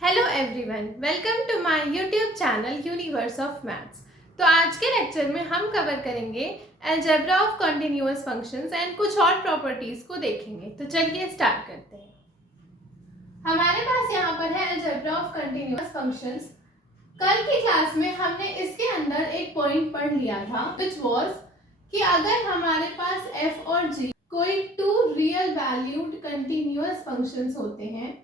Hello everyone, welcome to my YouTube channel universe of maths. तो आज के lecture में हम कवर करेंगे algebra of continuous functions and कुछ और प्रॉपर्टीज को देखेंगे। तो चलिए स्टार्ट करते हैं। हमारे पास यहाँ पर है अलजेब्रा ऑफ कंटिन्यूअस फंक्शंस। कल की क्लास में हमने इसके अंदर एक पॉइंट पढ़ लिया था विच वाज कि अगर हमारे पास f और g कोई two real valued continuous functions होते हैं,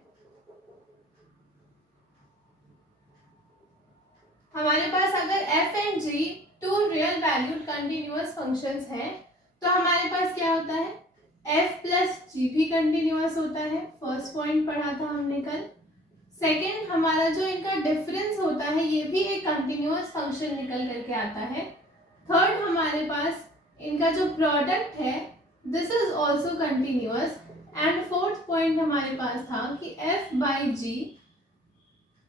हमारे पास अगर f and g two real valued continuous functions हैं तो हमारे पास क्या होता है, f प्लस g भी कंटिन्यूअस होता है। फर्स्ट पॉइंट पढ़ा था हमने कल। सेकेंड, हमारा जो इनका डिफरेंस होता है ये भी एक कंटिन्यूअस फंक्शन निकल करके आता है। थर्ड, हमारे पास इनका जो प्रोडक्ट है this is also continuous. And fourth point हमारे पास था कि f by g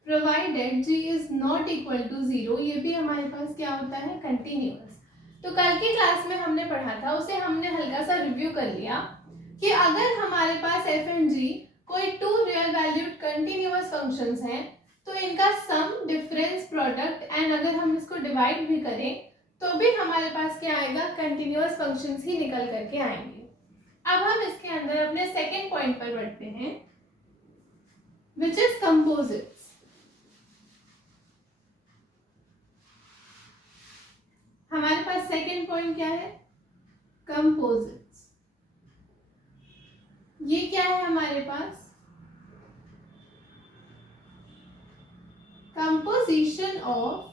provided g is not equal to 0, ये भी हमारे पास क्या होता है, कंटिन्यूअस। तो कल की क्लास में हमने पढ़ा था, उसे हमने हल्का सा रिव्यू कर लिया कि अगर हमारे पास f एंड g कोई two real valued continuous functions हैं तो इनका सम, डिफरेंस, प्रोडक्ट एंड अगर हम इसको डिवाइड भी करें तो भी हमारे पास क्या आएगा, कंटिन्यूअस फंक्शंस ही निकल करके आएंगे। अब हम इसके अंदर अपने सेकेंड पॉइंट पर बढ़ते हैं विच इज कंपोजिट्स। हमारे पास सेकेंड पॉइंट क्या है, कंपोजिट्स। ये क्या है हमारे पास, composition of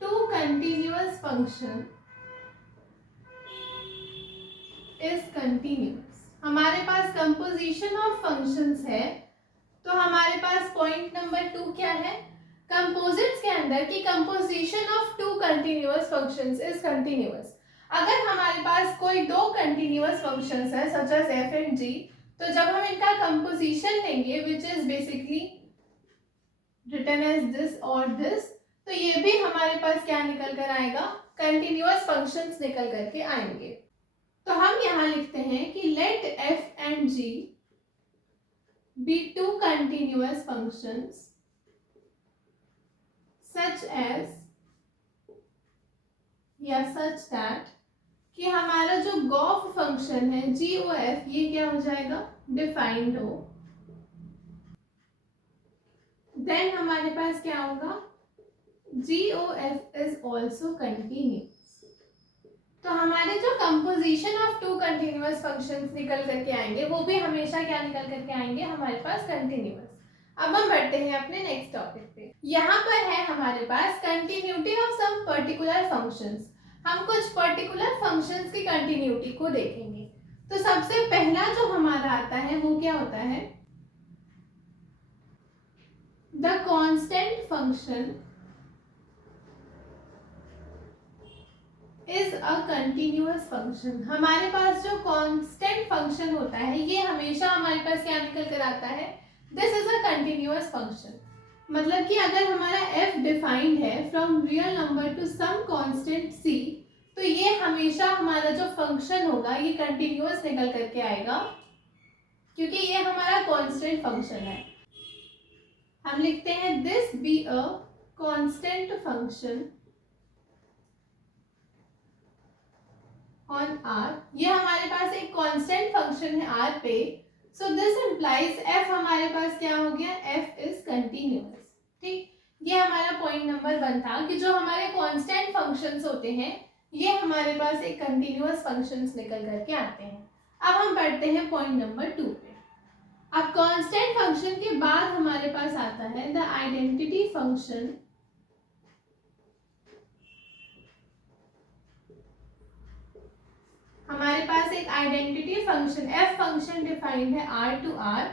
two continuous function is continuous. हमारे पास कंपोजिशन ऑफ फंक्शंस है तो हमारे पास पॉइंट नंबर 2 क्या है, कंपोजिट्स के अंदर की composition of two continuous functions is continuous. अगर हमारे पास कोई दो कंटिन्यूअस फंक्शंस है such as f and g, तो जब हम इनका कंपोजिशन लेंगे which is basically written as this और दिस, तो ये भी हमारे पास क्या निकल कर आएगा, कंटिन्यूअस फंक्शंस निकल करके आएंगे। तो हम यहाँ लिखते हैं कि let f and g be two continuous functions such as या such that कि हमारा जो गॉफ फंक्शन है GOF ये क्या हो जाएगा, डिफाइंड हो। देन हमारे पास क्या होगा, GOF is also continuous। तो हमारे जो composition of two continuous functions निकल करके आएंगे वो भी हमेशा क्या निकल करके आएंगे, हमारे पास कंटिन्यूअस। अब हम बढ़ते हैं अपने नेक्स्ट टॉपिक पे। यहाँ पर है हमारे पास continuity of some particular functions. हम कुछ पर्टिकुलर फंक्शंस की कंटिन्यूटी को देखेंगे। तो सबसे पहला जो हमारा आता है वो क्या होता है, the constant function is a continuous function. हमारे पास जो कांस्टेंट फंक्शन होता है ये हमेशा हमारे पास क्या निकल कर आता है, this is a continuous function. मतलब कि अगर हमारा f डिफाइंड है from real number to some constant c, तो ये हमेशा हमारा जो फंक्शन होगा ये कंटिन्यूअस निकल करके आएगा क्योंकि ये हमारा कांस्टेंट फंक्शन है। हम लिखते हैं this be a constant function on r। ये हमारे पास एक कांस्टेंट फंक्शन है r पे, सो दिस इंप्लाइज f हमारे पास क्या हो गया, f इज कंटिन्यूअस। ठीक, ये हमारा पॉइंट नंबर 1 था कि जो हमारे कांस्टेंट फंक्शंस होते हैं ये हमारे पास एक कंटिन्यूअस फंक्शंस निकल करके आते हैं। अब हम बढ़ते हैं पॉइंट नंबर 2 पे। अब कांस्टेंट फंक्शन के बाद हमारे पास आता है द आइडेंटिटी फंक्शन। हमारे पास एक identity function f function defined है r to r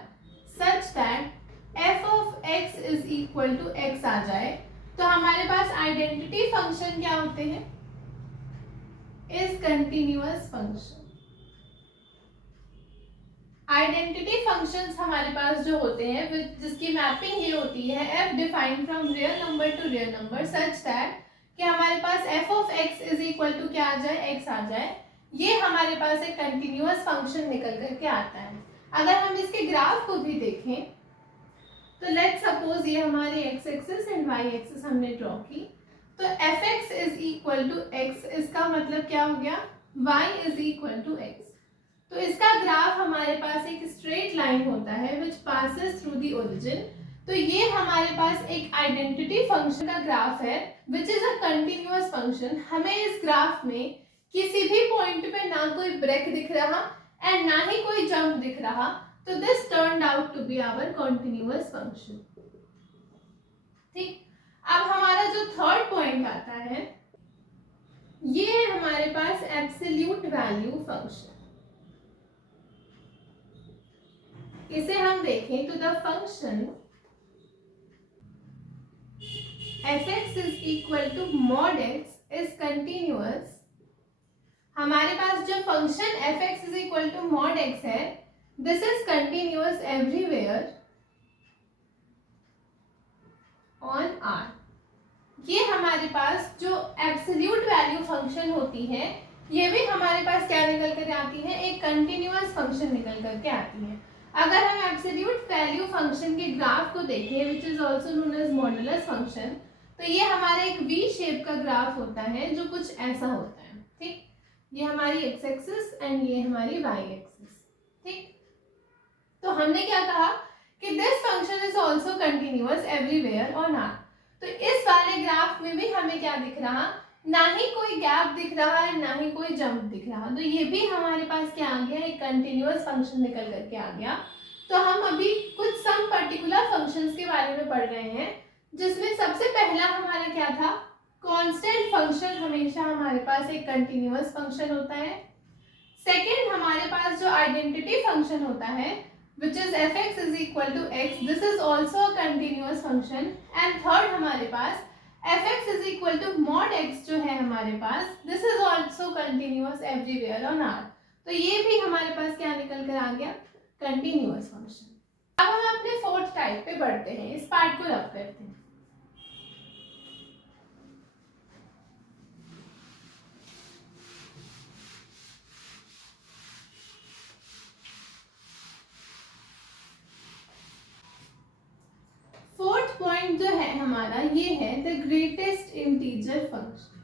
such that f of x is equal to x आ जाए। तो हमारे पास आइडेंटिटी फंक्शन क्या होते हैं, is continuous function. Identity functions हमारे पास जो होते हैं जिसकी मैपिंग ये होती है f defined from real number to real number such that कि हमारे पास f of x is equal to क्या आ जाए, x आ जाए, ये हमारे पास एक कंटिन्यूअस फंक्शन निकल करके आता है। अगर हम इसके ग्राफ को भी देखें तो लेट्स सपोज ये हमारी x axis and y axis हमने ड्रॉ की, तो f x is equal to x, इसका मतलब क्या हो गया, y is equal to x. तो इसका ग्राफ हमारे पास एक स्ट्रेट लाइन होता है विच पासेस थ्रू द ओरिजिन। तो ये हमारे पास एक आइडेंटिटी फंक्शन का ग्राफ है which is a continuous function. हमें इस ग्राफ में किसी भी पॉइंट पे ना कोई ब्रेक दिख रहा एंड ना ही कोई जंप दिख रहा, तो this turned out to be our continuous function. ठीक, अब हमारा जो थर्ड पॉइंट आता है ये है हमारे पास एब्सोल्यूट वैल्यू फंक्शन। इसे हम देखें तो the function f(x) is equal to mod x is continuous। हमारे पास जो function f(x) is equal to mod x है, this is continuous everywhere on R। ये हमारे पास जो एब्सोल्यूट वैल्यू फंक्शन होती है ये भी हमारे पास क्या निकल कर आती है, एक कंटिन्यूअस फंक्शन निकल करके आती है। अगर हम एब्सोल्यूट वैल्यू फंक्शन के ग्राफ को देखें which is also known as modulus function, तो ये हमारे एक वी शेप का ग्राफ होता है जो कुछ ऐसा होता है। ठीक, ये हमारी एक्स एक्सिस एंड ये हमारी वाई एक्सिस। ठीक, तो हमने क्या कहा कि this function is also continuous everywhere on R. तो इस वाले ग्राफ में भी हमें क्या दिख रहा, ना ही कोई गैप दिख रहा है ना ही कोई जंप दिख रहा, तो ये भी हमारे पास क्या आ गया, एक कंटिन्यूअस फंक्शन निकल करके आ गया। तो हम अभी कुछ सम पर्टिकुलर फंक्शंस के बारे में पढ़ रहे हैं जिसमें सबसे पहला हमारा क्या था, कांस्टेंट फंक्शन हमेशा हमारे पास एक कंटिन्यूअस फंक्शन होता है। सेकेंड हमारे पास जो आइडेंटिटी फंक्शन होता है which is f(x) is equal to x, this is also a continuous function। and third हमारे पास f(x) is equal to mod x जो है हमारे पास, this is also continuous everywhere on R। तो ये भी हमारे पास क्या निकल कर आ गया, continuous function। अब हम अपने फोर्थ टाइप पे बढ़ते हैं, इस पार्ट को रब करते हैं। फोर्थ पॉइंट जो है हमारा ये है द ग्रेटेस्ट इंटीजर फंक्शन।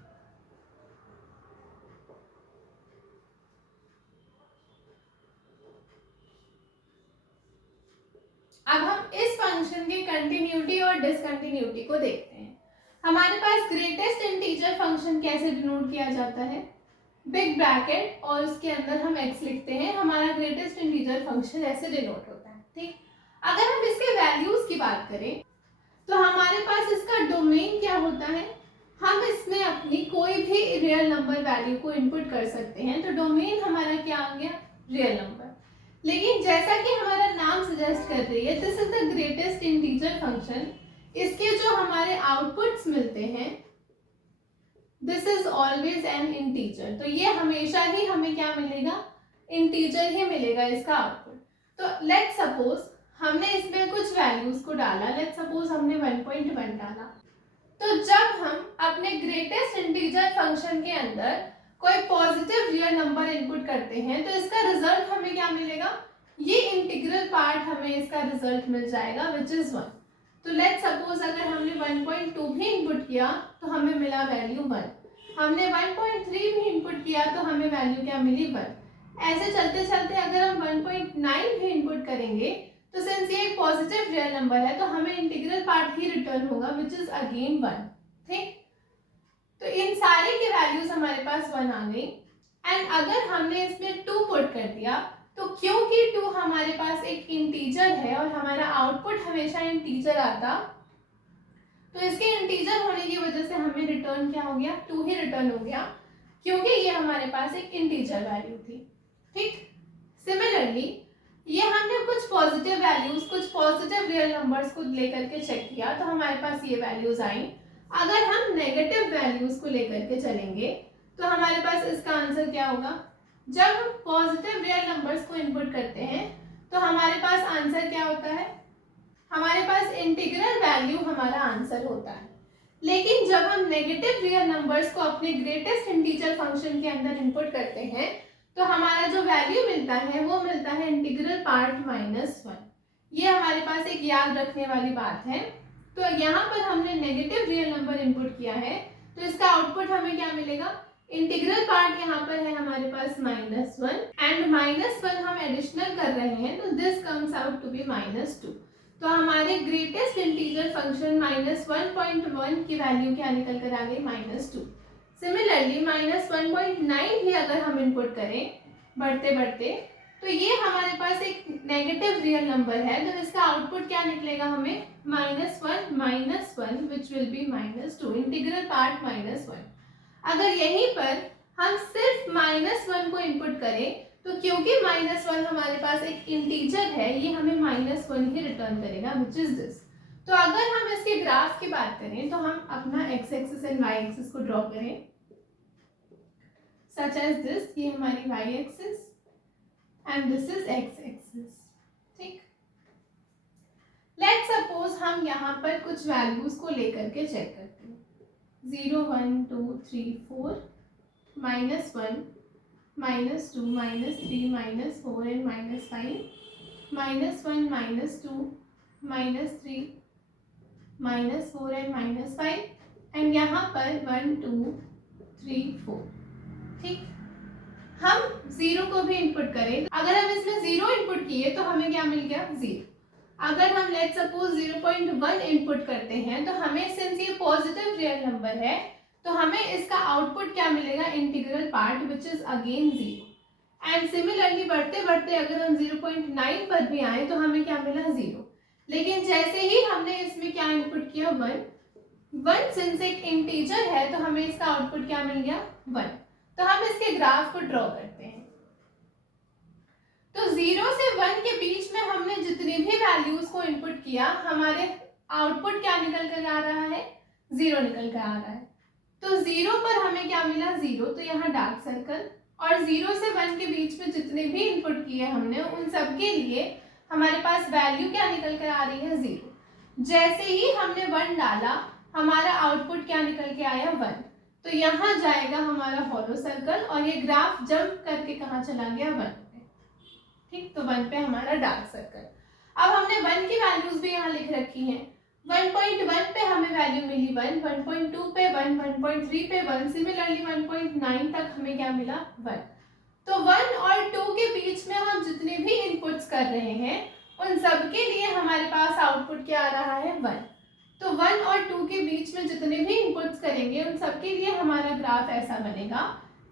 अब हम इस फंक्शन की कंटिन्यूटी और डिसकंटिन्यूटी को देखते हैं। हमारे पास ग्रेटेस्ट इंटीजर फंक्शन कैसे डिनोट किया जाता है, बिग ब्रैकेट और उसके अंदर हम x लिखते हैं, हमारा ग्रेटेस्ट इंटीजर फंक्शन ऐसे डिनोट होता है। ठीक, अगर हम इसके वैल्यूज की बात करें तो हमारे पास इसका डोमेन क्या होता है, हम इसमें अपनी कोई भी रियल नंबर वैल्यू को इनपुट कर सकते हैं, तो डोमेन हमारा क्या आ गया, रियल नंबर। लेकिन जैसा कि हमारा नाम सजेस्ट कर रही है, this is the greatest integer function, इसके जो हमारे आउटपुट्स मिलते हैं this is always an integer. तो ये हमेशा ही हमें क्या मिलेगा, इंटीजर ही मिलेगा इसका आउटपुट। तो लेट्स सपोज हमने इसमें कुछ वैल्यूज को डाला, लेट्स सपोज हमने 1.1 डाला, तो जब हम अपने ग्रेटेस्ट इंटीजर फंक्शन के अंदर कोई पॉजिटिव रियल नंबर इनपुट करते हैं तो इसका रिजल्ट हमें क्या मिलेगा, ये इंटीग्रल पार्ट हमें इसका रिजल्ट मिल जाएगा विच इज 1। तो लेट्स सपोज अगर हमने 1.2 भी इनपुट किया तो हमें मिला वैल्यू 1, हमने 1.3 भी इनपुट किया तो हमें वैल्यू क्या मिली 1। ऐसे चलते चलते अगर हम 1.9 भी इनपुट करेंगे तो सिंस ये एक पॉजिटिव रियल नंबर है तो हमें इंटीग्रल पार्ट ही रिटर्न होगा विच इज अगेन 1। ठीक, तो इन सारे के वैल्यूज हमारे पास 1 आ गई एंड अगर हमने इसमें 2 पुट कर दिया तो क्योंकि 2 हमारे पास एक इंटीजर है और हमारा आउटपुट हमेशा इंटीजर आता, तो इसके इंटीजर होने की वजह से हमें रिटर्न क्या हो गया, 2 ही रिटर्न हो गया क्योंकि ये हमारे पास एक इंटीजर वैल्यू थी। ठीक, सिमिलरली ये हमने कुछ पॉजिटिव वैल्यूज, कुछ पॉजिटिव रियल नंबर्स को लेकर के चेक किया तो हमारे पास ये वैल्यूज आई। अगर हम नेगेटिव वैल्यूज को लेकर के चलेंगे तो हमारे पास इसका आंसर क्या होगा, जब हम पॉजिटिव रियल नंबर्स को इनपुट करते हैं तो हमारे पास आंसर क्या होता है, हमारे पास इंटीग्रल वैल्यू हमारा आंसर होता है। लेकिन जब हम नेगेटिव रियल नंबर्स को अपने ग्रेटेस्ट इंटीजर फंक्शन के अंदर इनपुट करते हैं तो हमारा जो वैल्यू मिलता है वो मिलता है इंटीग्रल पार्ट माइनस 1। ये हमारे पास एक याद रखने वाली बात है। तो यहाँ पर हमने नेगेटिव रियल नंबर इनपुट किया है, तो इसका आउटपुट हमें क्या मिलेगा, इंटीग्रल पार्ट यहाँ पर है हमारे पास -1 एंड -1 हम एडिशनल कर रहे हैं, तो this comes out to be -2। तो हमारे ग्रेटेस्ट इंटीजर फंक्शन -1.1 की वैल्यू क्या निकल कर आ गई, -2। सिमिलरली -1.9 भी अगर हम इनपुट करें बढ़ते बढ़ते, तो ये हमारे पास एक नेगेटिव रियल नंबर है, तो इसका आउटपुट क्या निकलेगा हमें, -1 which will be -2, integral part -1। अगर यहीं पर हम सिर्फ -1 को इनपुट करें, तो क्योंकि -1 हमारे पास एक इंटीजर है, ये हमें -1 ही रिटर्न करेगा, विच इज दिस। तो अगर हम इसके ग्राफ की बात करें, तो हम अपना x axis and y axis को ड्रॉ करें, सच एज दिस, ये हमारी y axis and this is x axis. ठीक, लेट्स सपोज हम यहाँ पर कुछ वैल्यूज को लेकर के चेक करते हैं, 0 1 2 3 4 -1 -2 -3 -4 एंड -5 -1 -2 -3 -4 एंड -5 एंड यहाँ पर 1 2 3 4। ठीक, हम 0 को भी इनपुट करें, अगर हम इसमें 0 इनपुट किए तो हमें क्या मिल गया, 0। अगर हम लेट सपोज 0.1 इनपुट करते हैं, तो हमें सिंस ये पॉजिटिव रियल नंबर है, तो हमें इसका आउटपुट क्या मिलेगा, integral part which is again 0। And similarly बढ़ते बढ़ते अगर हम 0.9 पर भी आए, तो हमें क्या मिला, 0। लेकिन जैसे ही हमने इसमें क्या इनपुट किया, 1 सिंस एक इंटीजर है, तो हमें इसका आउटपुट क्या मिल गया, 1। तो हम इसके ग्राफ को ड्रॉ करते हैं। तो 0 से 1 के बीच में हमने जितनी भी वैल्यूज को इनपुट किया, हमारे आउटपुट क्या निकल कर आ रहा है, 0 निकल कर आ रहा है। तो 0 पर हमें क्या मिला, 0, तो यहाँ डार्क सर्कल, और 0 से 1 के बीच में जितने भी इनपुट किए हमने, उन सब के लिए हमारे पास वैल्यू क्या निकल कर आ रही है, 0। जैसे ही हमने 1 डाला, हमारा आउटपुट क्या निकल के आया, 1। तो यहाँ जाएगा हमारा हॉलो सर्कल, और ये ग्राफ जंप करके कहाँ चला गया, 1 पे। ठीक, तो 1 पे हमारा डार्क सर्कल। अब हमने 1 की वैल्यूज भी यहाँ लिख रखी हैं। 1.1 पे हमें वैल्यू मिली 1, 1.2 पे 1, 1.3 पे 1, सिमिलरली 1.9 तक हमें क्या मिला, 1। तो 1 और 2 के बीच में हम जितने भी इनपुट्स कर रहे हैं, उन सब के लिए हमारे पास आउटपुट क्या आ रहा है, 1। तो 1 और 2 के बीच में जितने भी इनपुट्स करेंगे, उन सब के लिए हमारा ग्राफ ऐसा बनेगा।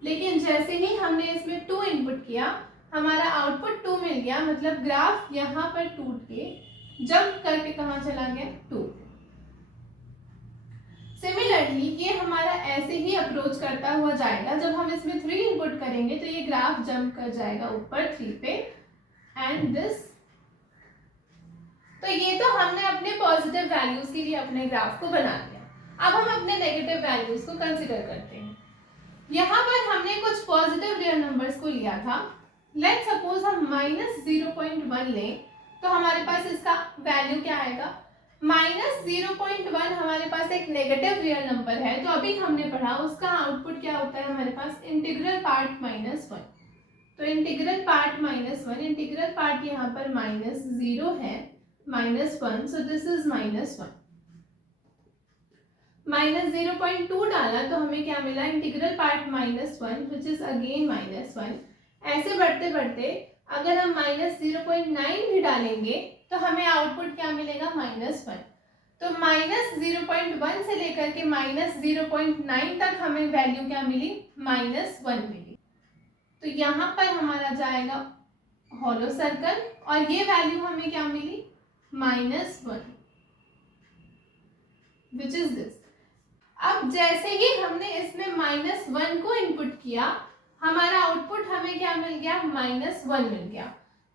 लेकिन जैसे ही हमने इसमें 2 इनपुट किया, हमारा आउटपुट 2 मिल गया, मतलब ग्राफ यहाँ पर टूट के जंप करके कहाँ चला गया, 2। सिमिलरली ये हमारा ऐसे ही अप्रोच करता हुआ जाएगा। जब हम इसमें 3 इनपुट करेंगे, तो ये ग्राफ जंप कर जाएगा ऊपर 3 पे एंड दिस। तो ये तो हमने अपने पॉजिटिव वैल्यूज के लिए अपने ग्राफ को बना लिया। अब हम अपने नेगेटिव वैल्यूज को कंसिडर करते हैं। यहाँ पर हमने कुछ पॉजिटिव रियल नंबर्स को लिया था। लेट सपोज हम -0.1 लें, तो हमारे पास इसका वैल्यू क्या आएगा, -0.1 हमारे पास एक नेगेटिव रियल नंबर है, तो अभी हमने पढ़ा उसका आउटपुट क्या होता है हमारे पास, इंटीग्रल पार्ट -1। तो इंटीग्रल पार्ट -1, इंटीग्रल पार्ट यहाँ पर -0 है, -1, so this is -1। -0.2 डाला तो हमें क्या मिला, integral part -1 which is again -1। ऐसे बढ़ते बढ़ते अगर हम -0.9 भी डालेंगे, तो हमें आउटपुट क्या मिलेगा, -1। तो -0.1 से लेकर के -0.9 तक हमें वैल्यू क्या मिली, -1 मिली। तो यहाँ पर हमारा जाएगा हॉलो सर्कल, और ये वैल्यू हमें क्या मिली, -1 विच इज दिस। अब जैसे ही हमने इसमें -1 को इनपुट किया, हमारा आउटपुट हमें क्या मिल गया, -1 मिल गया।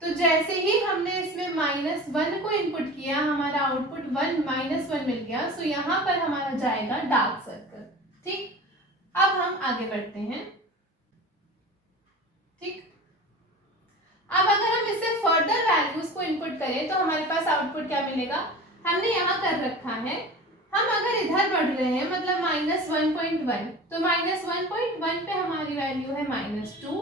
तो जैसे ही हमने इसमें -1 को इनपुट किया, हमारा आउटपुट -1 मिल गया। सो यहाँ पर हमारा जाएगा डार्क सर्कल। ठीक, अब हम आगे बढ़ते हैं। ठीक, अब अगर हम इससे फर्दर वैल्यूज को इनपुट करें, तो हमारे पास आउटपुट क्या मिलेगा, हमने यहाँ कर रखा है। हम अगर इधर बढ़ रहे हैं, मतलब -1.1, तो -1.1 पे हमारी वैल्यू है -2,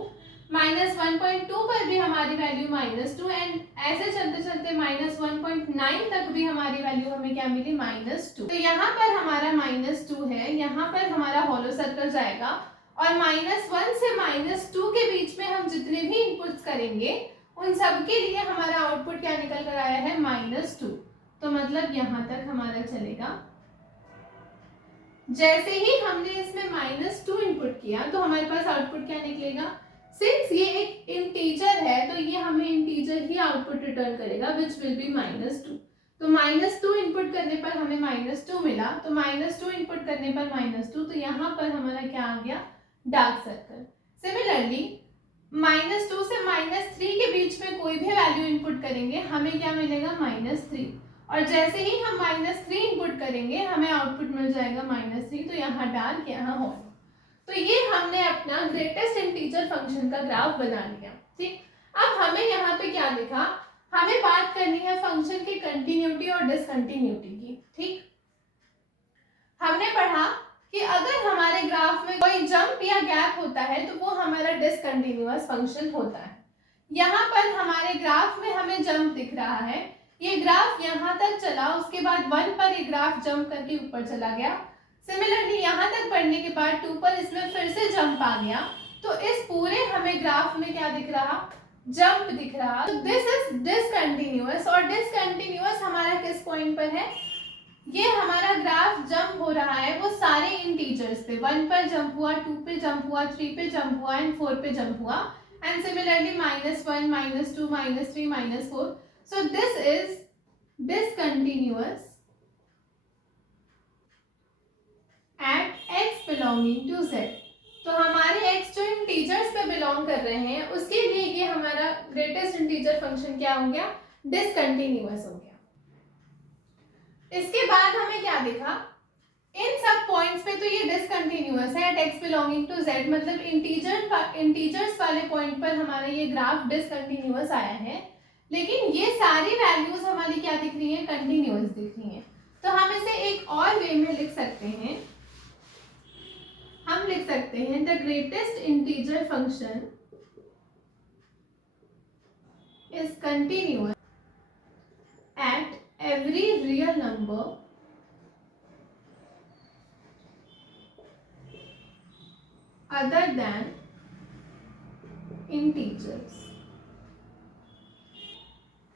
-1.2 पर भी हमारी वैल्यू -2 एंड ऐसे चलते चलते -1.9 तक भी हमारी वैल्यू हमें क्या मिली -2। तो यहाँ पर हमारा -2 है, यहाँ पर हमारा हॉलो सर्कल जाएगा और -1 से -2 के बीच में हम जितने भी इनपुट्स करेंगे उन सब के लिए हमारा आउटपुट क्या निकल कर आया है -2। तो मतलब यहाँ तक हमारा चलेगा। जैसे ही हमने इसमें -2 इनपुट किया तो हमारे पास आउटपुट क्या निकलेगा। सिंस ये एक इंटीजर है तो ये हमें इंटीजर ही आउटपुट रिटर्न करेगा विच विल बी -2। तो -2 इनपुट करने पर हमें -2 मिला, तो -2 इनपुट करने पर -2, तो यहाँ पर हमारा क्या आ गया, डार्क सर्कल। सिमिलरली -2 से -3 के बीच में कोई भी वैल्यू इनपुट करेंगे हमें क्या मिलेगा, -3, और जैसे ही हम -3 इनपुट करेंगे हमें आउटपुट मिल जाएगा -3, तो यहाँ डार्क यहाँ हॉलो। तो ये हमने अपना ग्रेटेस्ट इंटीजर फंक्शन का ग्राफ बना लिया। ठीक, अब हमें यहाँ पे क्या लिखा, हमें बात करनी है फंक्शन की कंटिन्यूटी और डिसकंटिन्यूटी की। ठीक, हमने पढ़ा कि अगर हमारे ग्राफ में कोई जंप या गैप होता है तो वो हमारा डिसकंटिन्यूअस फंक्शन होता है। यहाँ पर हमारे ग्राफ में हमें जंप दिख रहा है, ये ग्राफ यहाँ तक चला, उसके बाद 1 पर ये ग्राफ जंप करके ऊपर चला गया। सिमिलरली यहाँ तक बढ़ने के बाद 2 पर इसमें फिर से जंप आ गया, तो इस पूरे हमें ग्राफ में क्या दिख रहा, जंप दिख रहा। तो दिस इज डिसकंटिन्यूअस, और डिसकंटिन्यूअस हमारा किस पॉइंट पर है, ये हमारा ग्राफ जंप हो रहा है वो सारे इंटीजर्स पे, 1 पर जंप हुआ, 2 पे जंप हुआ, 3 पे जंप हुआ एंड 4 पे जंप हुआ, and similarly -1, -2, -3, -4। So this is discontinuous at x belonging to z। तो हमारे x जो इंटीजर्स पे बिलोंग कर रहे हैं उसके लिए ये हमारा ग्रेटेस्ट इंटीजर फंक्शन क्या हो गया, डिसकंटिन्यूअस हो गया। इसके बाद हमें क्या दिखा, इन सब पॉइंट्स पे तो ये डिसकंटिन्यूअस है at x belonging to z, मतलब इंटीजर्स वाले पॉइंट पर हमारा ये ग्राफ डिसकंटिन्यूअस आया है, लेकिन ये सारी वैल्यूज हमारी क्या दिख रही हैं, कंटिन्यूअस दिख रही हैं। तो हम इसे एक और वे में लिख सकते हैं, हम लिख सकते हैं the greatest integer function is continuous at every real number other than integers।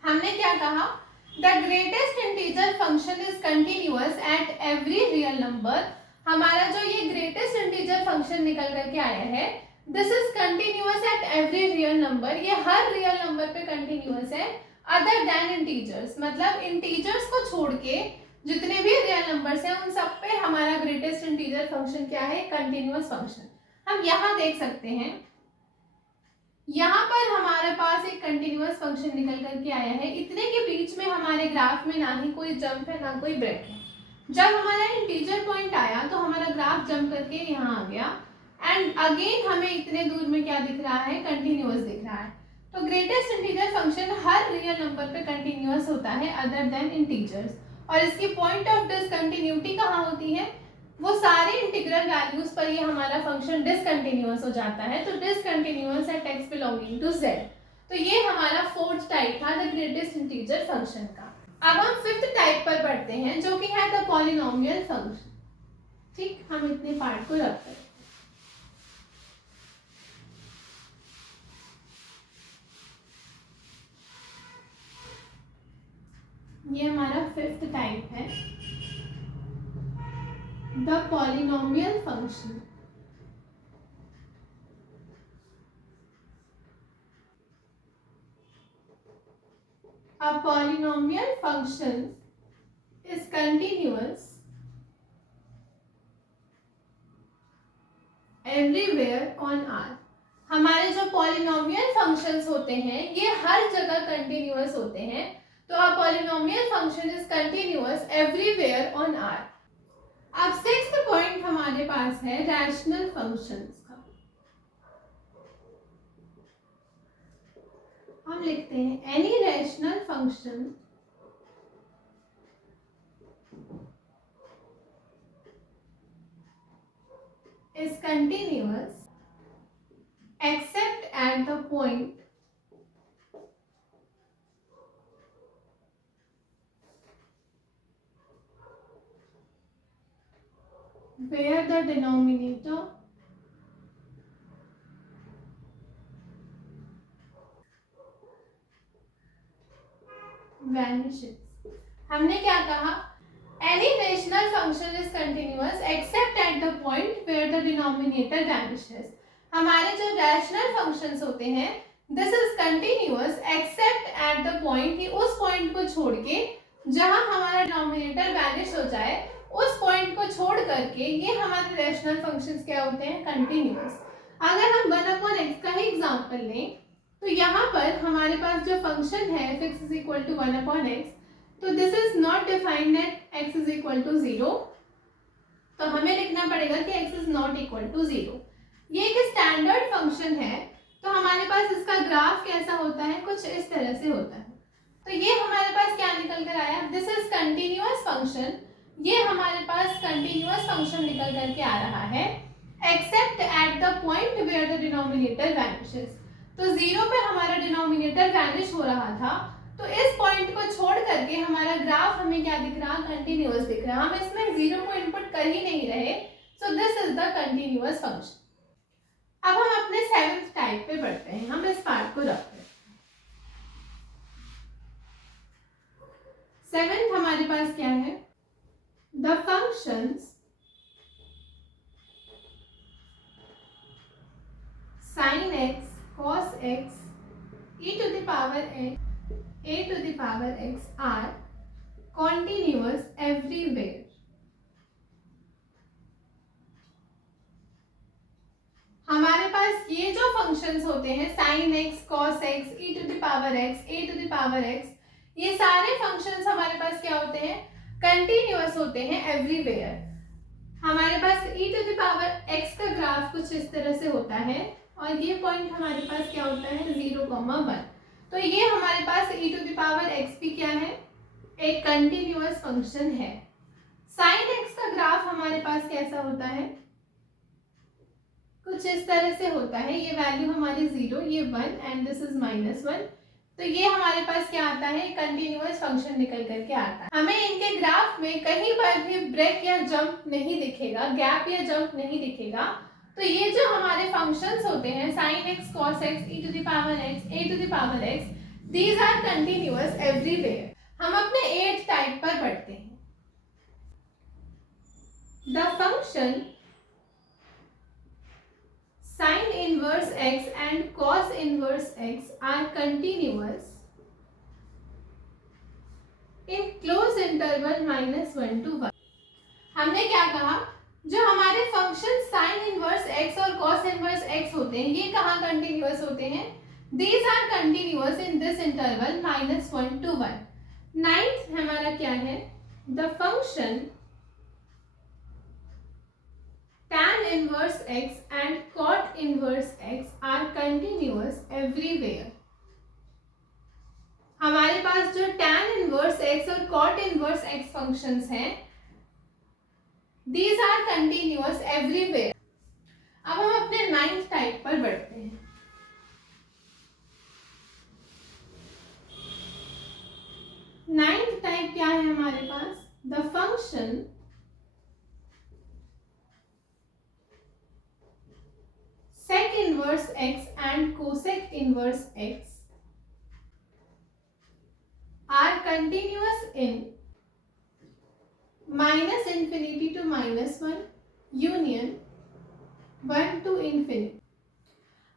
हमने क्या कहा, the greatest integer function is continuous at every real number. हमारा जो ये ग्रेटेस्ट इंटीजर फंक्शन निकल करके आया है, this is continuous at every real number, ये हर रियल नंबर पे कंटिन्यूअस है, अदर देन इंटीजर्स, मतलब इंटीजर्स को छोड़ के जितने भी रियल नंबर्स हैं उन सब पे हमारा ग्रेटेस्ट इंटीजर फंक्शन क्या है, कंटिन्यूअस फंक्शन। हम यहाँ देख सकते हैं, यहाँ पर हमारे पास एक कंटिन्यूअस फंक्शन निकल करके आया है, इतने के बीच में हमारे ग्राफ में ना ही कोई जंप है ना कोई ब्रेक है। जब हमारा इंटीजर पॉइंट आया तो हमारा ग्राफ जंप करके यहाँ आ गया, एंड अगेन हमें इतने दूर में क्या दिख रहा है, कंटिन्यूअस दिख रहा है। तो ग्रेटेस्ट इंटीजर फंक्शन हर रियल नंबर पे कंटिन्यूअस होता है अदर देन इंटीजर्स, और इसकी पॉइंट ऑफ डिसकंटिन्यूटी कहाँ होती है, वो सारे इंटीग्रल वैल्यूज पर ये हमारा फंक्शन डिसकंटिन्यूअस हो जाता है। तो discontinuous at x belonging to z। तो ये हमारा फोर्थ टाइप था द ग्रेटेस्ट इंटीजर फंक्शन का। अब हम फिफ्थ टाइप पर बढ़ते हैं जो कि है द पॉलिनोमियल फंक्शन। ठीक, हम इतने पार्ट को रखते हैं। ये हमारा फिफ्थ टाइप है, the polynomial function। A polynomial function is continuous everywhere on R। हमारे जो पॉलिनोमियल फंक्शंस होते हैं ये हर जगह कंटिन्यूअस होते हैं, तो a polynomial function is continuous everywhere on R। अब सिक्स्थ पॉइंट हमारे पास है रैशनल फंक्शंस का। हम लिखते हैं any rational function is continuous except at the point where the denominator vanishes. हमने क्या कहा? Any rational function is continuous except at the point where the denominator vanishes. हमारे जो rational functions होते हैं this is continuous except at the point कि उस point को छोड़ के जहां हमारा denominator vanish हो जाए उस point को छोड़ करके ये हमारे rational functions क्या होते हैं? Continuous. अगर हम 1/x का ही एग्जाम्पल लें तो यहाँ पर हमारे पास जो फंक्शन है f(x = 1/x) तो this is not defined at x = 0, तो हमें लिखना पड़ेगा कि x is not equal to 0। ये एक स्टैंडर्ड फंक्शन है, तो हमारे पास इसका ग्राफ कैसा होता है? कुछ इस तरह से होता है। तो ये हमारे पास क्या निकल कर आया? This is continuous function. ये हमारे पास कंटिन्यूअस फंक्शन निकल करके आ रहा है except at the point where the denominator vanishes. तो 0 पे हमारा डिनोमिनेटर वैनिश हो रहा था, तो इस पॉइंट को छोड़ करके हमारा ग्राफ हमें क्या दिख रहा? कंटिन्यूअस दिख रहा। हम इसमें 0 को इनपुट कर ही नहीं रहे, so this is the continuous function. अब हम अपने 7th टाइप पे बढ़ते हैं। हम इस पार्ट को रखते हैं। 7th हमारे पास क्या है? The functions sin x, cos x, e to the power x, a to the power x are continuous everywhere. हमारे पास ये जो फंक्शंस होते हैं sin x, cos x, e to the power x, a to the power x, ये सारे functions हमारे पास क्या होते हैं? कंटिन्यूअस होते हैं एवरीवेयर। हमारे पास e to the power x का ग्राफ कुछ इस तरह से होता है और ये पॉइंट हमारे पास क्या होता है? 0,1। तो ये हमारे पास e to the power x भी क्या है? एक कंटिन्यूअस फंक्शन है। sin x का ग्राफ हमारे पास कैसा होता है? कुछ इस तरह से होता है। ये वैल्यू हमारी 0, ये 1 एंड दिस इज -1। तो ये हमारे पास क्या आता है? कंटिन्यूअस फंक्शन निकल करके आता है। हमें इनके ग्राफ में कहीं पर भी ब्रेक या जंप नहीं दिखेगा, गैप या जंप नहीं दिखेगा। तो ये जो हमारे फंक्शंस होते हैं sin x, cos x, e to the power x, a to the power x, these are continuous everywhere. हम अपने 8th टाइप पर बढ़ते हैं। The function sin inverse x and cos inverse x are continuous in closed interval -1 to 1. हमने क्या कहा? जो हमारे फंक्शन sin इनवर्स x और cos इनवर्स x होते हैं ये कहाँ कंटिन्यूअस होते हैं? These are continuous in this interval -1 to 1. 9th हमारा क्या है? The function tan inverse x and cot inverse x are continuous everywhere. हमारे पास जो tan inverse x और cot inverse x फंक्शंस हैं These are continuous everywhere. अब हम अपने 9th टाइप पर बढ़ते हैं। 9th टाइप क्या है हमारे पास? The function sec inverse x and cosec inverse x are continuous in -infinity to -1 union 1 to infinity.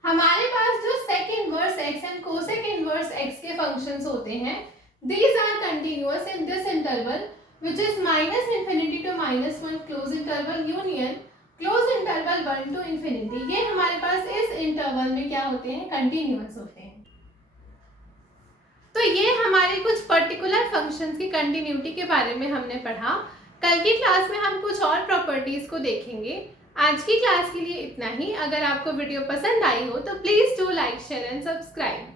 हमारे पास जो sec inverse x and cosec inverse x के फंक्शंस होते हैं these are continuous in this interval which is -infinity to -1 close interval union close interval 1 to infinity. ये हमारे पास इस interval में क्या होते हैं? कंटिन्यूअस होते हैं। तो ये हमारे कुछ पर्टिकुलर फंक्शंस की कंटिन्यूटी के बारे में हमने पढ़ा। कल की क्लास में हम कुछ और प्रॉपर्टीज को देखेंगे। आज की क्लास के लिए इतना ही। अगर आपको वीडियो पसंद आई हो तो please do like, share and subscribe.